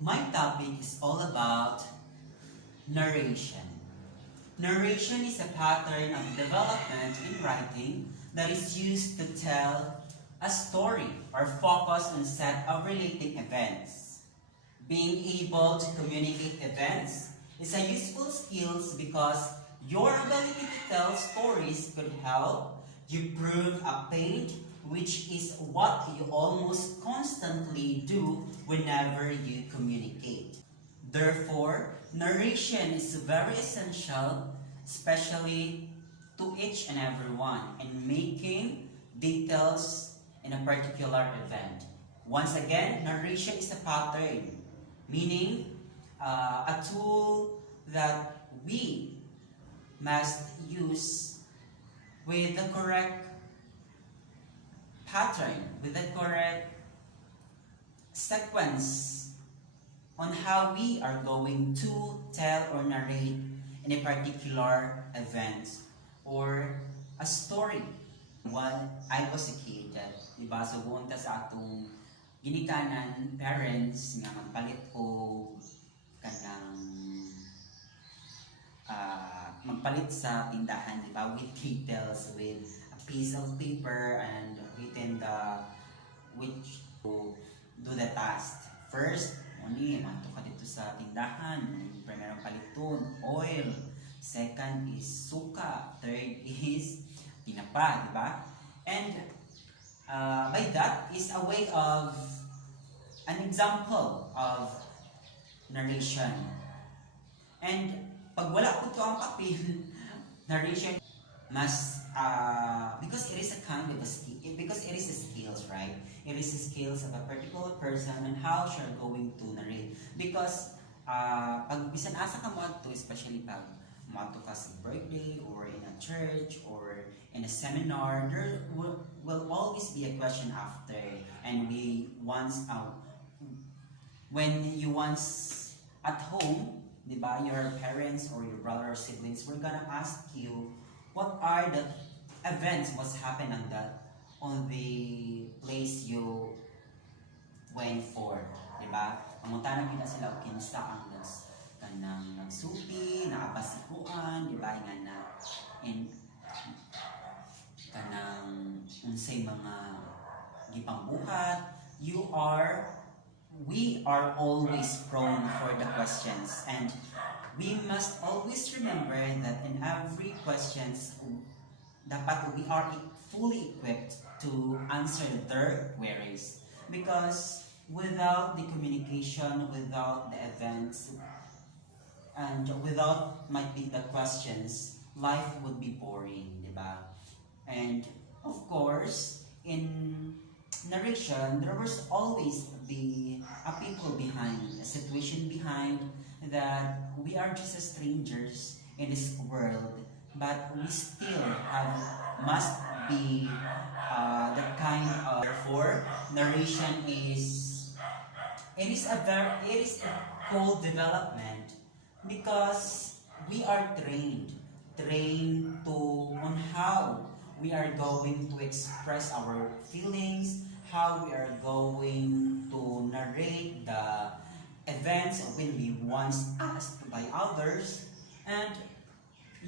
My topic is all about narration. Narration is a pattern of development in writing that is used to tell a story or focus on set of relating events. Being able to communicate events is a useful skill because your ability to tell stories could help you prove a point, which is what you almost constantly do whenever you communicate. Therefore, narration is very essential, especially to each and every one, in making details in a particular event. Once again, narration is a pattern, meaning a tool that we must use with the correct pattern, with the correct sequence on how we are going to tell or narrate in a particular event or a story. When I was a kid, diba, so buunta sa atong ginikanan parents nga magpalit o kanang magpalit sa tindahan, diba, with details, with a piece of paper and written the which to do the task. First, manto ka dito sa tindahan. Primerong paliton, oil. Second is suka. Third is tinapa, di ba? And by that is a way of an example of narration. And pag wala po ito ang papel, narration must because it is a kind of a skill, because it is a skills, right? It is a skills of a particular person and how she are going to narrate. Because pag bisan asa ka mo to, especially pag mo ka sa birthday or in a church or in a seminar, there will always be a question after, and we once when you once at home, diba, your parents or your brother or siblings were gonna ask you what are the events, what's happened on the place you went for, diba? Pamuntanan kita sila o kinsa ang kanang nagsupi, nakapasikuan, diba? Nga na in kanang unsay mga gipangbuhat, we are always prone for the questions, and we must always remember that in every questions dapat we are fully equipped to answer their queries, because without the communication, without the events, and without might be the questions, life would be boring, diba? And of course, in narration, there was always be a people behind, a situation behind, that we are just strangers in this world, but we still must be the kind of. Therefore, narration is a cool development, because we are trained to on how we are going to express our feelings, how we are going to narrate the events when we once asked by others, and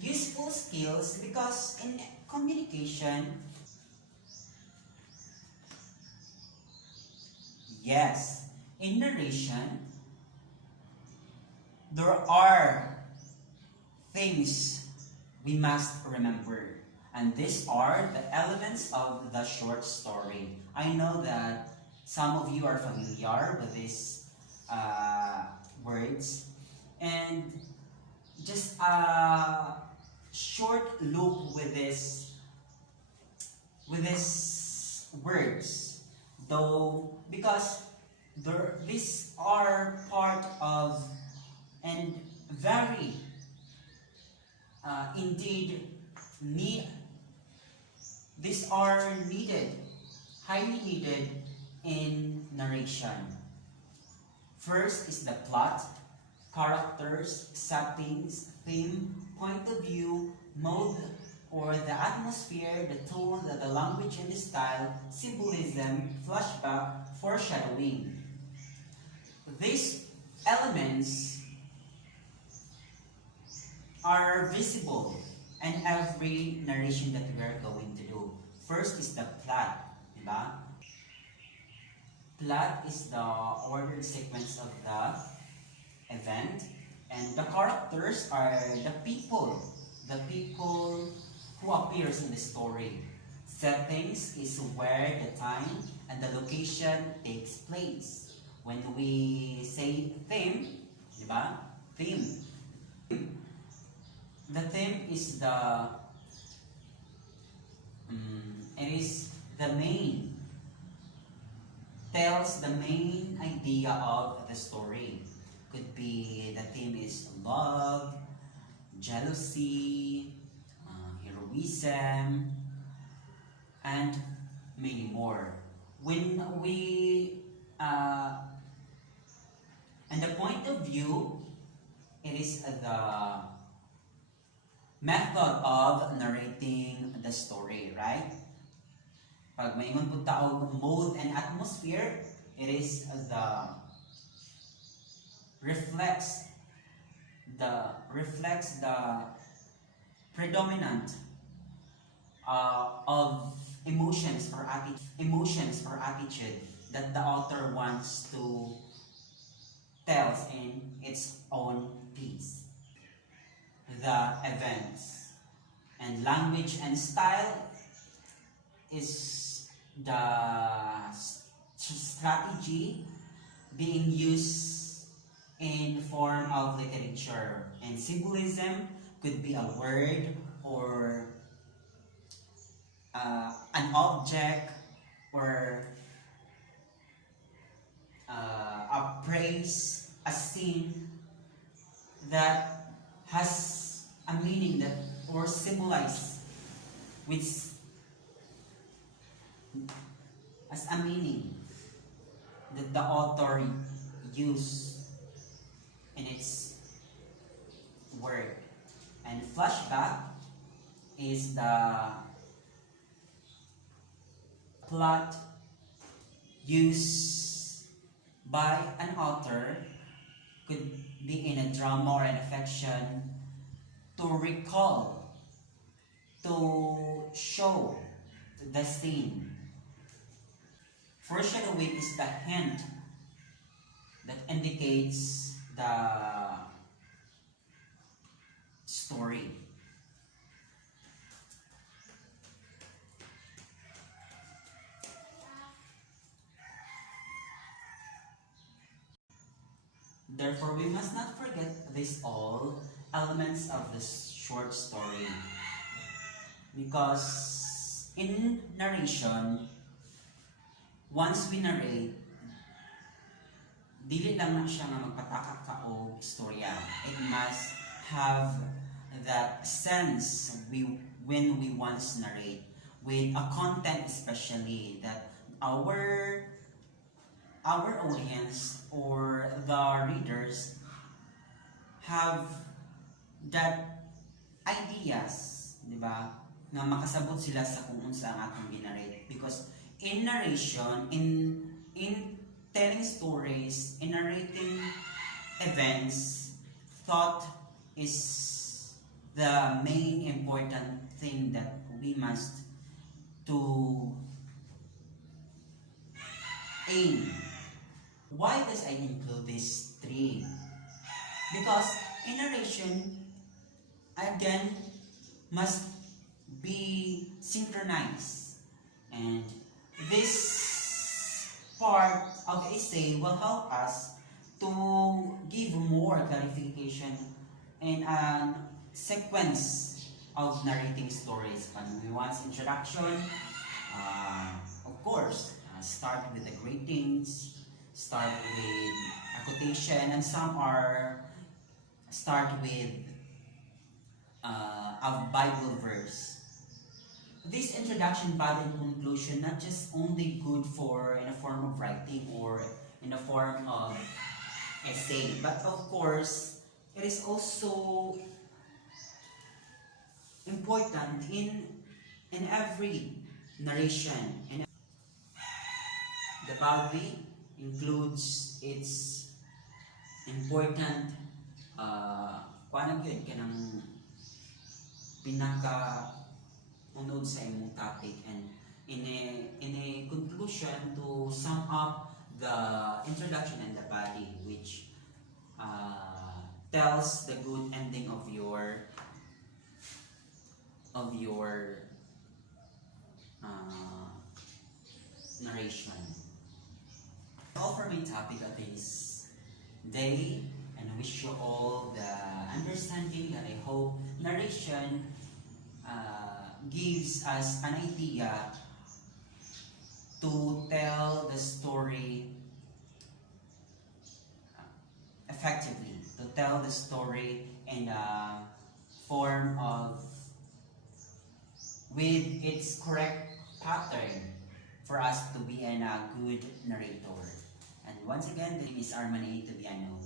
useful skills because in communication, yes, in narration, there are things we must remember. And these are the elements of the short story. I know that some of you are familiar with these words. And just a short look with these words. Though, because these are part of and very indeed these are highly needed in narration. First is the plot, characters, settings, theme, point of view, mode, or the atmosphere, the tone, the language and the style, symbolism, flashback, foreshadowing. These elements are visible in every narration that we are going to do. First is the plot, diba? Plot is the ordered sequence of the event, and the characters are the people who appears in the story. Settings is where the time and the location takes place. When we say theme, diba? Theme. The theme is it is the main, tells the main idea of the story. Could be the theme is love, jealousy, heroism, and many more. When we, and the point of view, it is the method of narrating the story, right? Pag may ingon po taog mode and atmosphere, it is the reflects the predominant of emotions or attitude that the author wants to tell in its own piece. The events and language and style is the strategy being used in form of literature, and symbolism could be a word or an object or a praise, a scene that has a meaning that or symbolize which as a meaning that the author used in its word. And flashback is the plot used by an author, could be in a drama or an fiction, to recall, to show the scene. Foreshadowing is the hint that indicates the story. Therefore, we must not forget these all elements of this short story. Because in narration, once we narrate, dili lang na siya nga magpatakak ka o istorya. It must have that sense when we once narrate, with a content especially that our audience or the readers have that ideas, di ba? Na makasabot sila sa kung unsa ang atong ginarrate. Because in narration, in telling stories, in narrating events, thought is the main important thing that we must to aim. Why does I include these three? Because in narration, again, must be synchronized. And this part of essay will help us to give more clarification in a sequence of narrating stories. When we want introduction, of course, start with the greetings, start with a quotation, and some are start with a Bible verse. This introduction, body, and conclusion not just only good for in a form of writing or in a form of essay, but of course it is also important in every narration. And the body includes its important kuanang yun kanang pinaka unod sa imong topic, and in a conclusion to sum up the introduction and the body, which tells the good ending of your narration. All for my topic of this day, and I wish you all the understanding that I hope narration gives us an idea to tell the story effectively, to tell the story in a form of with its correct pattern for us to be a good narrator. And once again, the name is Arman A. Tubiano.